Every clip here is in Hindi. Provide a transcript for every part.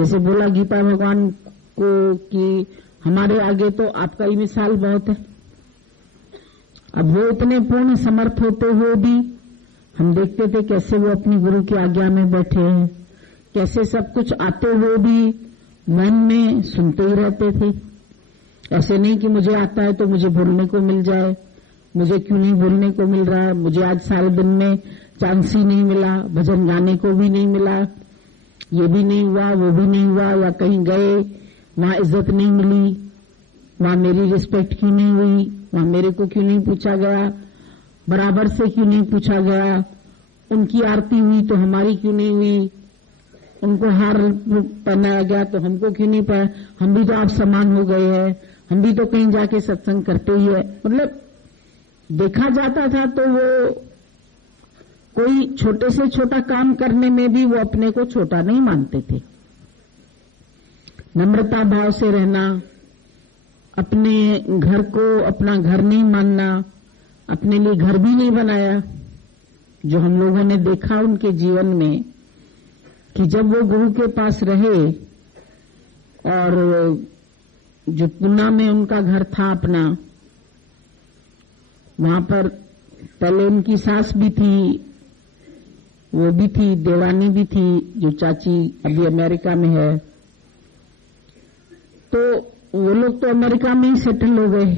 जैसे बोला गीता भगवान को कि हमारे आगे तो आपका ही मिसाल बहुत है। अब वो इतने पूर्ण समर्थ होते हुए भी हम देखते थे कैसे वो अपनी गुरु की आज्ञा में बैठे हैं, कैसे सब कुछ आते हुए भी मन में सुनते ही रहते थे। ऐसे नहीं कि मुझे आता है तो मुझे बोलने को मिल जाए, मुझे क्यों नहीं बोलने को मिल रहा है, मुझे आज सारे दिन में चांस ही नहीं मिला, भजन गाने को भी नहीं मिला, ये भी नहीं हुआ, वो भी नहीं हुआ, या कहीं गए वहां इज्जत नहीं मिली, वहां मेरी रिस्पेक्ट क्यों नहीं हुई, वहां मेरे को क्यों नहीं पूछा गया, बराबर से क्यों नहीं पूछा गया, उनकी आरती हुई तो हमारी क्यों नहीं हुई, उनको हार पहनाया गया तो हमको क्यों नहीं पहना, हम भी तो आप समान हो गए हैं, हम भी तो कहीं जाके सत्संग करते ही है। मतलब देखा जाता था तो वो कोई छोटे से छोटा काम करने में भी वो अपने को छोटा नहीं मानते थे। नम्रता भाव से रहना, अपने घर को अपना घर नहीं मानना, अपने लिए घर भी नहीं बनाया। जो हम लोगों ने देखा उनके जीवन में कि जब वो गुरु के पास रहे और जो पूना में उनका घर था अपना, वहां पर पहले उनकी सास भी थी, वो भी थी, देवानी भी थी, जो चाची अभी अमेरिका में है। तो वो लोग तो अमेरिका में ही सेटल हो गए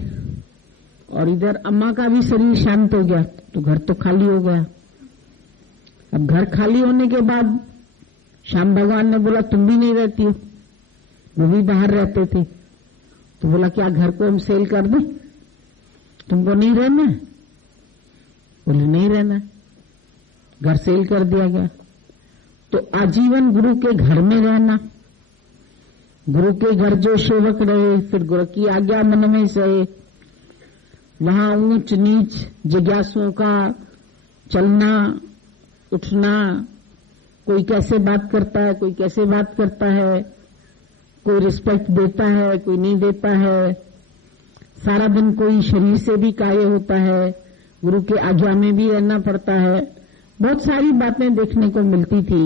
और इधर अम्मा का भी शरीर शांत हो गया तो घर तो खाली हो गया। अब घर खाली होने के बाद श्याम भगवान ने बोला तुम भी नहीं रहती हो, वो भी बाहर रहते थे। तो बोला क्या घर को हम सेल कर दें, तुमको नहीं रहना है? बोले नहीं रहना है। घर सेल कर दिया गया। तो आजीवन गुरु के घर में रहना, गुरु के घर जो सेवक रहे, फिर गुरु की आज्ञा मन में सहे, वहां ऊंच नीच जिज्ञासुओं का चलना उठना, कोई कैसे बात करता है, कोई कैसे बात करता है, कोई रिस्पेक्ट देता है, कोई नहीं देता है, सारा दिन कोई शरीर से भी कार्य होता है, गुरु के आज्ञा में भी रहना पड़ता है। बहुत सारी बातें देखने को मिलती थी।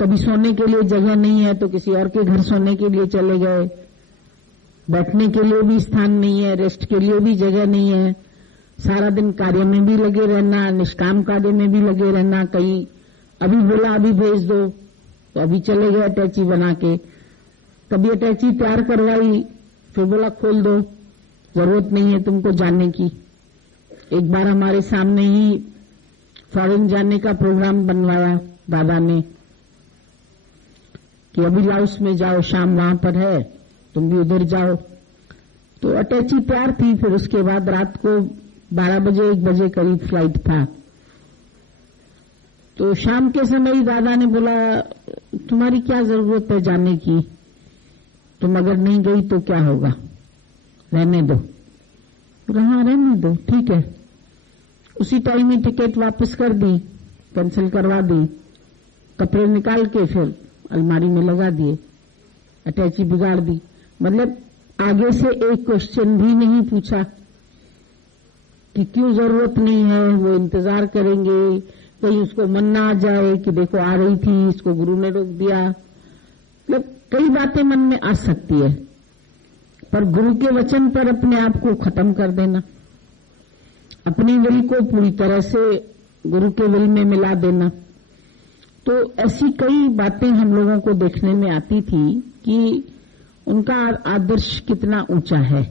कभी सोने के लिए जगह नहीं है तो किसी और के घर सोने के लिए चले गए, बैठने के लिए भी स्थान नहीं है, रेस्ट के लिए भी जगह नहीं है, सारा दिन कार्य में भी लगे रहना, निष्काम कार्य में भी लगे रहना। कहीं अभी बोला अभी भेज दो तो अभी चले गए अटैची बना के, कभी अटैची तैयार करवाई फिर बोला खोल दो, जरूरत नहीं है तुमको जाने की। एक बार हमारे सामने ही फॉरेन जाने का प्रोग्राम बनवाया दादा ने कि अभी लाओस में जाओ, शाम वहां पर है, तुम भी उधर जाओ। तो अटैची तैयार थी, फिर उसके बाद रात को 12 बजे 1 बजे करीब फ्लाइट था। तो शाम के समय ही दादा ने बोला तुम्हारी क्या जरूरत है जाने की, तुम अगर नहीं गई तो क्या होगा, रहने दो। हाँ रहने दो, ठीक है। उसी टाइम ही टिकट वापस कर दी, कैंसिल करवा दी, कपड़े निकाल के फिर अलमारी में लगा दिए, अटैची बिगाड़ दी। मतलब आगे से एक क्वेश्चन भी नहीं पूछा कि क्यों जरूरत नहीं है, वो इंतजार करेंगे, कहीं उसको मन ना आ जाए कि देखो आ रही थी, इसको गुरु ने रोक दिया। मतलब कई बातें मन में आ सकती है, पर गुरु के वचन पर अपने आप को खत्म कर देना, अपनी विल को पूरी तरह से गुरु के विल में मिला देना। तो ऐसी कई बातें हम लोगों को देखने में आती थी कि उनका आदर्श कितना ऊंचा है।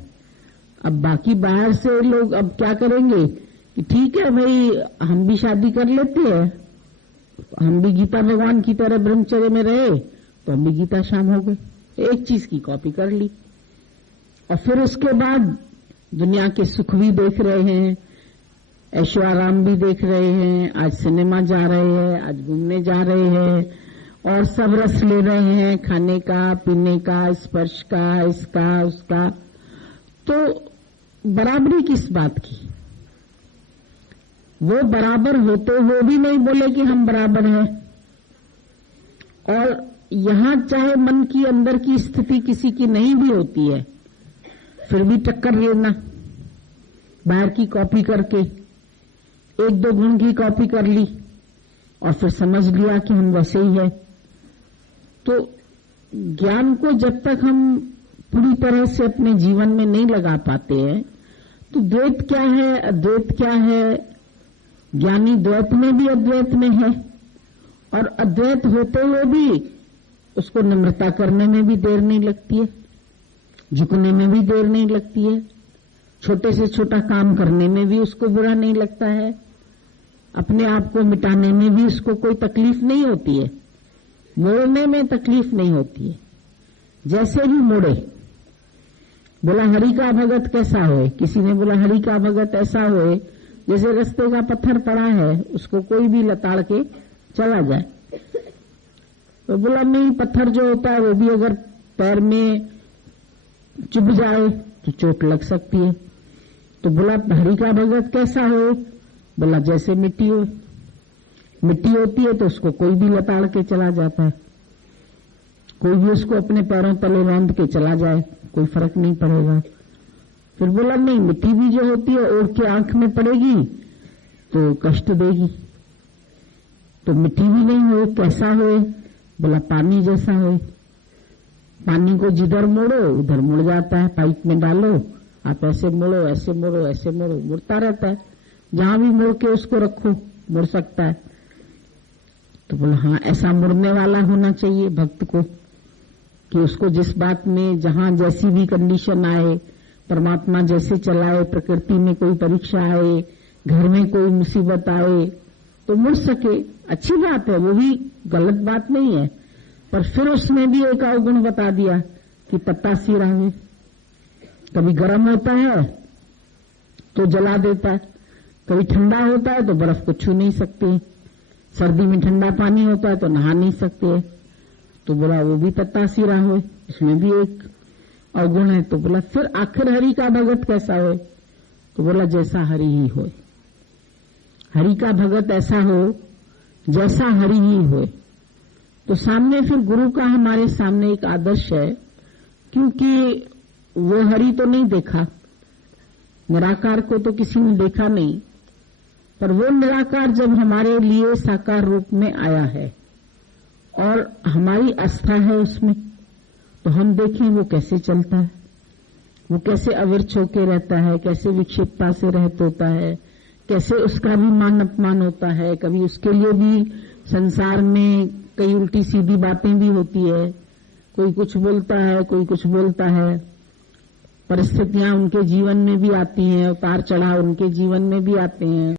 अब बाकी बाहर से लोग अब क्या करेंगे कि ठीक है भाई हम भी शादी कर लेते हैं, हम भी गीता भगवान की तरह ब्रह्मचर्य में रहे तो हम भी गीता शाम हो गए, एक चीज की कॉपी कर ली और फिर उसके बाद दुनिया के सुख भी देख रहे हैं, ऐशोआराम भी देख रहे हैं, आज सिनेमा जा रहे हैं, आज घूमने जा रहे हैं और सब रस ले रहे हैं, खाने का, पीने का, स्पर्श का, इसका उसका। तो बराबरी किस बात की? वो बराबर होते हुए भी नहीं बोले कि हम बराबर हैं, और यहां चाहे मन की अंदर की स्थिति किसी की नहीं भी होती है फिर भी टक्कर लेना, बाहर की कॉपी करके 1-2 गुण की कॉपी कर ली और फिर समझ लिया कि हम वैसे ही है। तो ज्ञान को जब तक हम पूरी तरह से अपने जीवन में नहीं लगा पाते हैं तो द्वैत क्या है, अद्वैत क्या है, ज्ञानी द्वैत में भी अद्वैत में है और अद्वैत होते हुए भी उसको नम्रता करने में भी देर नहीं लगती है, झुकने में भी देर नहीं लगती है, छोटे से छोटा काम करने में भी उसको बुरा नहीं लगता है, अपने आप को मिटाने में भी उसको कोई तकलीफ नहीं होती है, मोड़ने में तकलीफ नहीं होती है, जैसे भी मोड़े। बोला हरि का भगत कैसा होए, किसी ने बोला हरि का भगत ऐसा होए जैसे रास्ते का पत्थर पड़ा है उसको कोई भी लताड़ के चला जाए। तो बोला नहीं, पत्थर जो होता है वो भी अगर पैर में चुभ जाए तो चोट लग सकती है। तो बोला हरि का भगत कैसा हो, बोला जैसे मिट्टी हो, मिट्टी होती है तो उसको कोई भी लताड़ के चला जाता है, कोई भी उसको अपने पैरों तले बांध के चला जाए कोई फर्क नहीं पड़ेगा। फिर बोला नहीं, मिट्टी भी जो होती है ओढ़ के आंख में पड़ेगी तो कष्ट देगी, तो मिट्टी भी नहीं हो, कैसा हो, बोला पानी जैसा हो, पानी को जिधर मोड़ो उधर मुड़ जाता है, पाइप में डालो आप ऐसे मोड़ो ऐसे मोड़ो ऐसे मोड़ो, मुड़ता रहता है, जहां भी मोड़ के उसको रखो मुड़ सकता है। तो बोला हाँ, ऐसा मुड़ने वाला होना चाहिए भक्त को कि उसको जिस बात में जहां जैसी भी कंडीशन आए, परमात्मा जैसे चलाए, प्रकृति में कोई परीक्षा आए, घर में कोई मुसीबत आए तो मुड़ सके, अच्छी बात है, वो भी गलत बात नहीं है। पर फिर उसमें भी एक अवगुण बता दिया कि पत्ता सी रहे, कभी गर्म होता है तो जला देता है, कभी ठंडा होता है तो बर्फ को छू नहीं सकते, सर्दी में ठंडा पानी होता है तो नहा नहीं सकते। तो बोला वो भी तत्ता सी रहा हो, इसमें भी एक अवगुण है। तो बोला फिर आखिर हरि का भगत कैसा हो, तो बोला जैसा हरि ही हो, हरि का भगत ऐसा हो जैसा हरि ही हो। तो सामने फिर गुरु का हमारे सामने एक आदर्श है, क्योंकि वो हरि तो नहीं देखा, निराकार को तो किसी ने देखा नहीं, पर वो निराकार जब हमारे लिए साकार रूप में आया है और हमारी आस्था है उसमें, तो हम देखें वो कैसे चलता है, वो कैसे अविरछ होके रहता है, कैसे विक्षिप्तता से रहत होता है, कैसे उसका भी मान अपमान होता है, कभी उसके लिए भी संसार में कई उल्टी सीधी बातें भी होती है, कोई कुछ बोलता है कोई कुछ बोलता है, परिस्थितियां उनके जीवन में भी आती हैं, उतार चढ़ाव उनके जीवन में भी आते हैं।